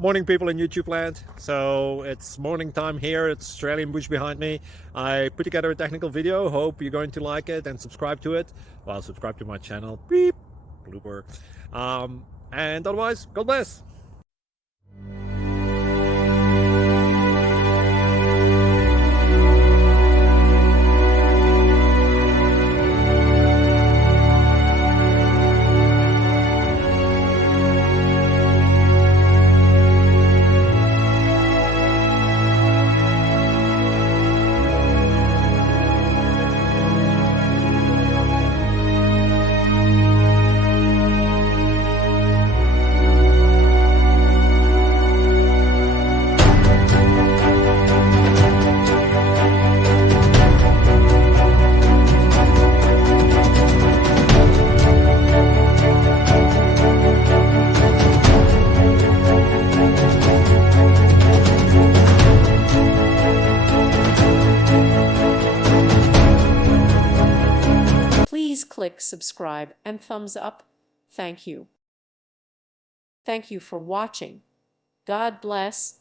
Morning, people in YouTube land. So it's morning time here. It's Australian bush behind me. I put together a technical video. Hope you're going to like it and subscribe to it. Well, subscribe to my channel. Beep. Blooper. And otherwise, God bless. Please click subscribe and thumbs up. Thank you. Thank you for watching. God bless.